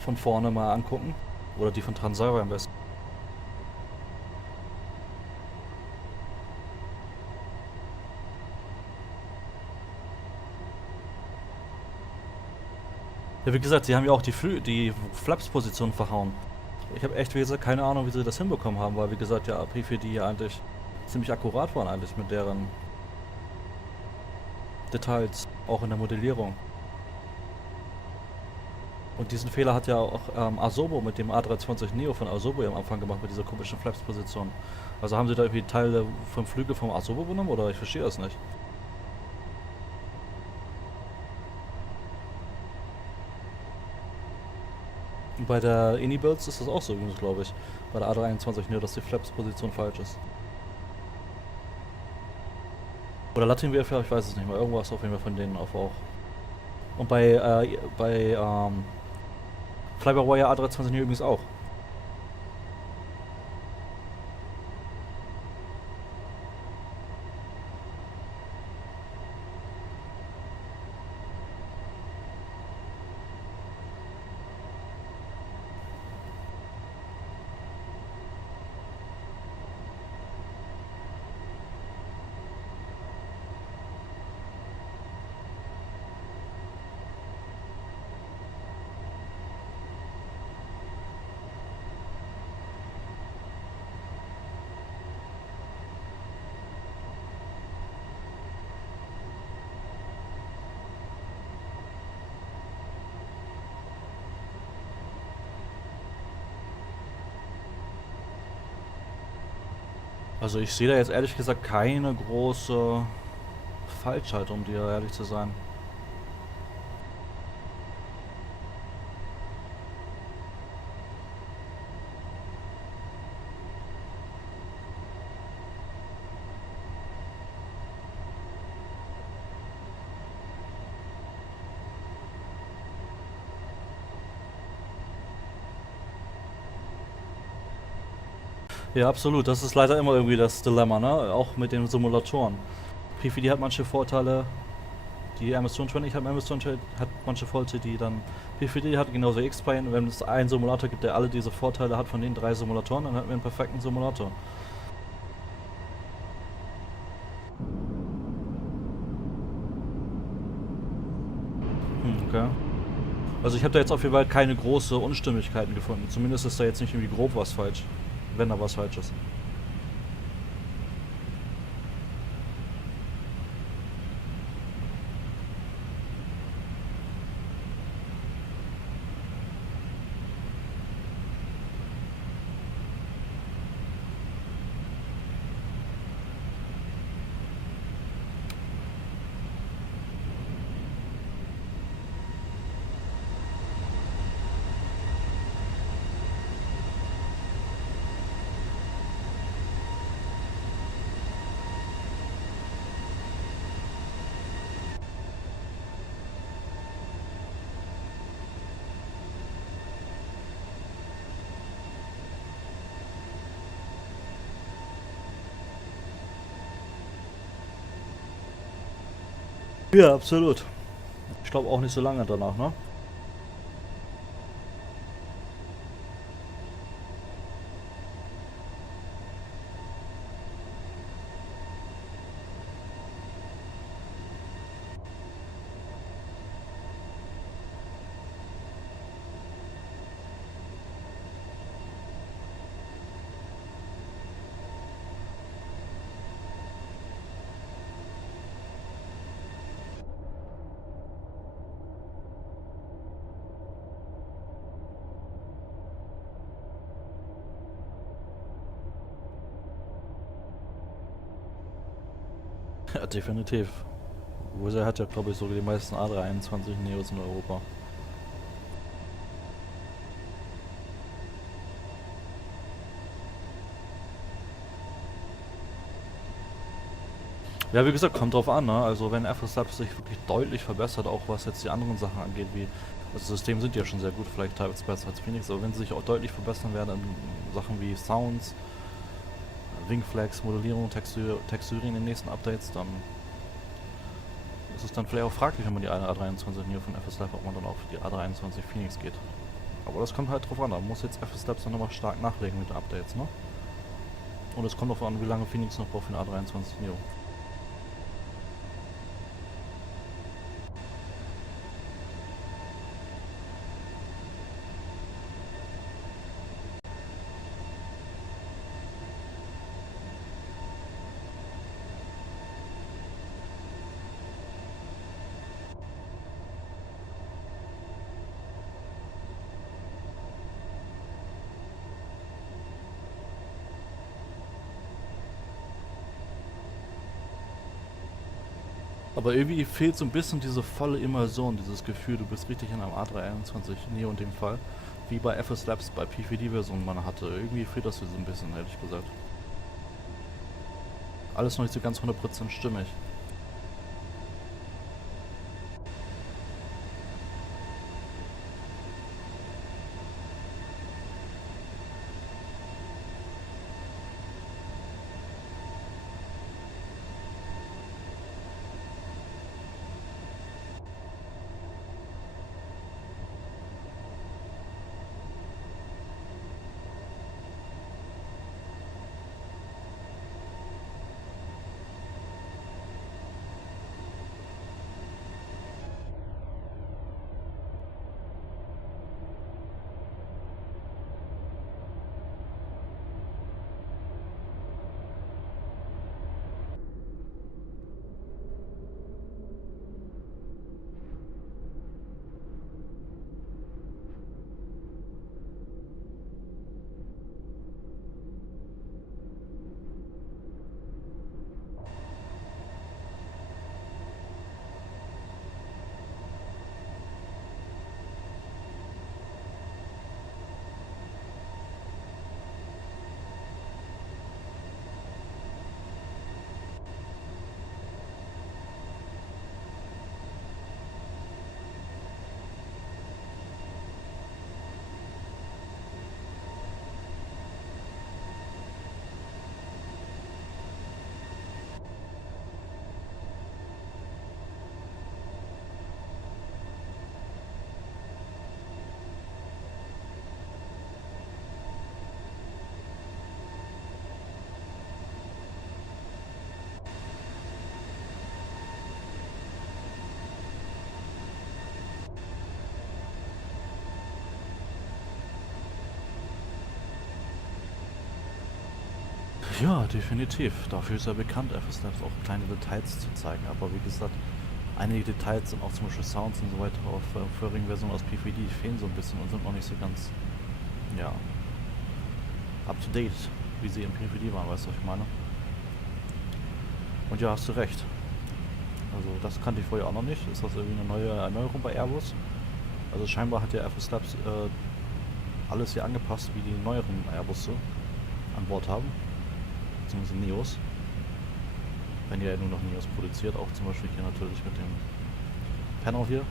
von vorne mal angucken. Oder die von Transavia am besten. Ja, wie gesagt, sie haben ja auch die Flaps-Position verhauen. Ich habe echt, wie gesagt, keine Ahnung, wie sie das hinbekommen haben, weil, wie gesagt, ja, P4D ja eigentlich ziemlich akkurat waren eigentlich mit deren Details, auch in der Modellierung. Und diesen Fehler hat ja auch Asobo mit dem A320Neo von Asobo am Anfang gemacht, mit dieser komischen Flaps-Position. Also haben sie da irgendwie Teile vom Flügel vom Asobo genommen, oder? Ich verstehe das nicht. Und bei der Ini-Builds ist das auch so, glaube ich. Bei der A321Neo, dass die Flaps-Position falsch ist. Oder Latinvfr, ich weiß es nicht mehr. Irgendwas auf jeden Fall von denen auch. Und bei FlyByWire A320Neo übrigens auch. Also ich sehe da jetzt ehrlich gesagt keine große Falschheit, um dir ehrlich zu sein. Ja, absolut. Das ist leider immer irgendwie das Dilemma, ne? Auch mit den Simulatoren. P4D hat manche Vorteile, die MS2020 hat manche Vorteile, die dann P4D hat, genauso X-Plane. Wenn es einen Simulator gibt, der alle diese Vorteile hat von den 3 Simulatoren, dann hat man einen perfekten Simulator. Okay. Also ich habe da jetzt auf jeden Fall keine große Unstimmigkeiten gefunden. Zumindest ist da jetzt nicht irgendwie grob was falsch. Wenn da was falsch ist. Ja, absolut. Ich glaube auch nicht so lange danach, ne? Ja, definitiv. Ryzen hat ja, glaube ich, sogar die meisten A321Neos in Europa. Ja, wie gesagt, kommt drauf an, ne? Also wenn FSlabs sich wirklich deutlich verbessert, auch was jetzt die anderen Sachen angeht, wie das System sind ja schon sehr gut, vielleicht teilweise besser als Phoenix, aber wenn sie sich auch deutlich verbessern werden in Sachen wie Sounds, Wingflags, Modellierung, Texturierung in den nächsten Updates, dann ist es dann vielleicht auch fraglich, wenn man die A321Neo von FSlabs, ob man dann auch für die A321 Phoenix geht. Aber das kommt halt drauf an, da muss jetzt FSlabs dann nochmal stark nachlegen mit den Updates, ne? Und es kommt darauf an, wie lange Phoenix noch braucht für den A321Neo. Aber irgendwie fehlt so ein bisschen diese volle Immersion, dieses Gefühl, du bist richtig in einem A321Neo in dem Fall, wie bei FSlabs bei PVD-Versionen man hatte. Irgendwie fehlt das hier so ein bisschen, ehrlich gesagt. Alles noch nicht so ganz 100% stimmig. Ja, definitiv. Dafür ist er bekannt, FSlabs auch kleine Details zu zeigen. Aber wie gesagt, einige Details sind auch zum Beispiel Sounds und so weiter auf vorherigen Versionen aus PVD fehlen so ein bisschen und sind noch nicht so ganz, ja, up to date, wie sie im PVD waren, weißt du, was ich meine? Und ja, hast du recht. Also das kannte ich vorher auch noch nicht. Ist das irgendwie eine neue Erneuerung bei Airbus? Also scheinbar hat ja FSlabs alles hier angepasst, wie die neueren Airbus an Bord haben. Beziehungsweise Neos. Wenn ihr ja nur noch Neos produziert, auch zum Beispiel hier natürlich mit dem Panel hier.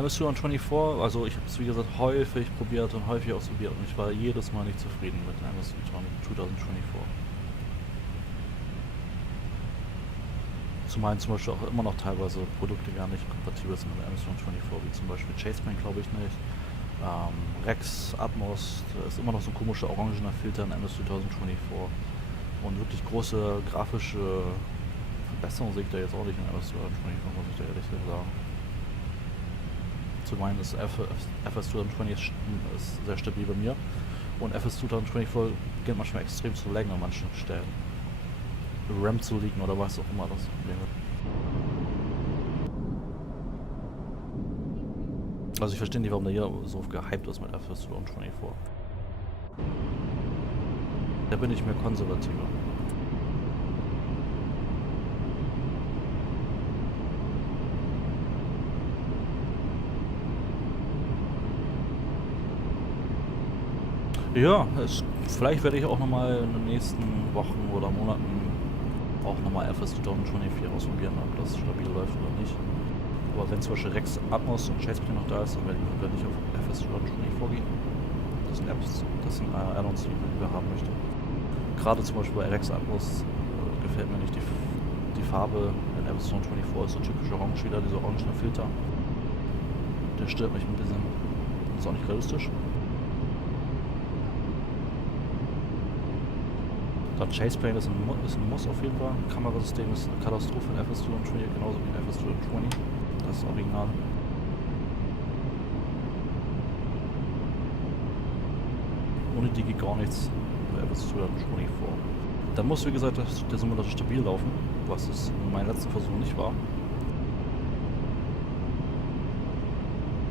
MFS2024, also ich habe es wie gesagt häufig probiert und häufig ausprobiert und ich war jedes Mal nicht zufrieden mit MFS2024. Zumal zum Beispiel auch immer noch teilweise Produkte gar nicht kompatibel sind mit MFS2024, wie zum Beispiel Chaseman glaube ich nicht. Rex, Atmos, da ist immer noch so ein komischer orangener Filter in MFS2024. Und wirklich große grafische Verbesserungen sehe ich da jetzt auch nicht in MFS2024, muss ich da ehrlich sagen. Zum einen ist FS2020 ist sehr stabil bei mir und FS2024 beginnt manchmal extrem zu laggen an manchen Stellen. RAM zu liegen oder was auch immer das Problem ist. Also ich verstehe nicht, warum der hier so gehypt ist mit FS2024. Da bin ich mehr konservativer. Ja, vielleicht werde ich auch nochmal in den nächsten Wochen oder Monaten auch nochmal FS2024 ausprobieren, ob das stabil läuft oder nicht. Aber wenn zum Beispiel Rex, Atmos und Chaseman noch da ist, dann werde ich auf FS2024 gehen. Das sind Addons, die ich haben möchte. Gerade zum Beispiel bei Rex Atmos gefällt mir nicht die Farbe in FS2024, ist so typisch orange wieder, dieser orangene Filter. Der stört mich ein bisschen. Ist auch nicht realistisch. Dann Chaseplane ist ein Muss auf jeden Fall. Kamerasystem ist eine Katastrophe in FS2024, genauso wie in FS2020. Das ist original. Ohne die geht gar nichts bei FS2024. Da muss wie gesagt der Simulator stabil laufen, was es in meinen letzten Versuchen nicht war.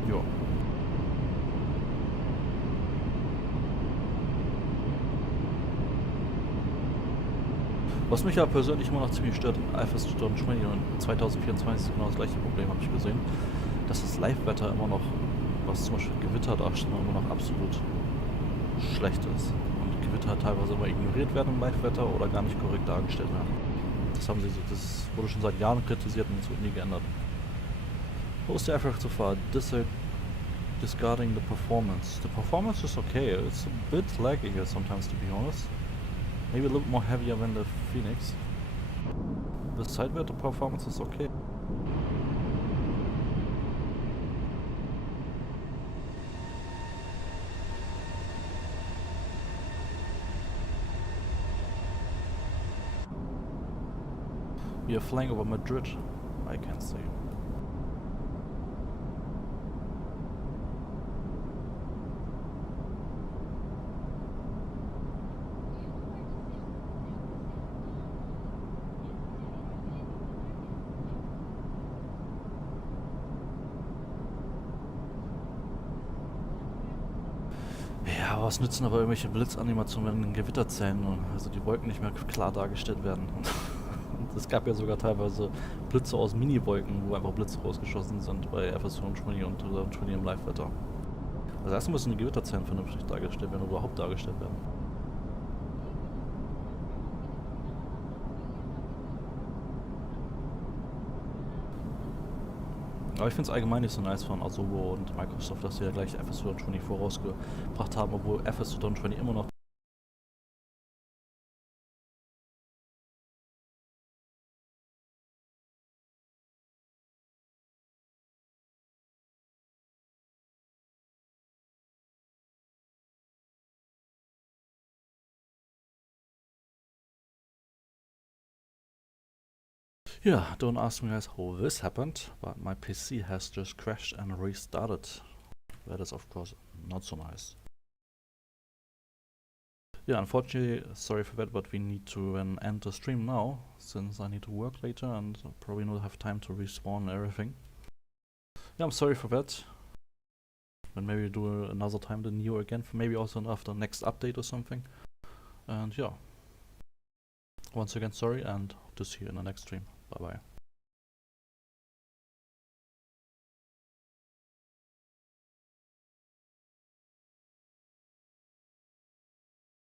Ja. Was mich ja persönlich immer noch ziemlich stört in FS2020 und 2024 ist genau das gleiche Problem, habe ich gesehen, dass das Live-Wetter immer noch, was zum Beispiel Gewitter darstellt, immer noch absolut schlecht ist. Und Gewitter teilweise immer ignoriert werden im Live-Wetter oder gar nicht korrekt dargestellt werden. Das wurde schon seit Jahren kritisiert und es wird nie geändert. How is the aircraft so far? Discarding the performance. The performance is okay, it's a bit laggy here sometimes, to be honest. Maybe a little bit more heavier than the Fenix. The sidewater performance is okay. We are flying over Madrid, I can say. Ja, was nützen aber irgendwelche Blitzanimationen, wenn Gewitterzellen, also die Wolken nicht mehr klar dargestellt werden. Es gab ja sogar teilweise Blitze aus Mini-Wolken, wo einfach Blitze rausgeschossen sind bei FS20 und 2020 im Live-Wetter. Also erstmal müssen die Gewitterzellen vernünftig dargestellt werden oder überhaupt dargestellt werden. Aber ich finde es allgemein nicht so nice von Asobo und Microsoft, dass sie ja gleich FS2024 rausgebracht haben, obwohl FS2020 immer noch Yeah, don't ask me guys how this happened, but my PC has just crashed and restarted. That is of course not so nice. Yeah, unfortunately, sorry for that, but we need to end the stream now, since I need to work later and probably not have time to respawn and everything. Yeah, I'm sorry for that. And maybe do another time the Neo again, maybe also after next update or something. And yeah, once again sorry and hope to see you in the next stream. Bye bye.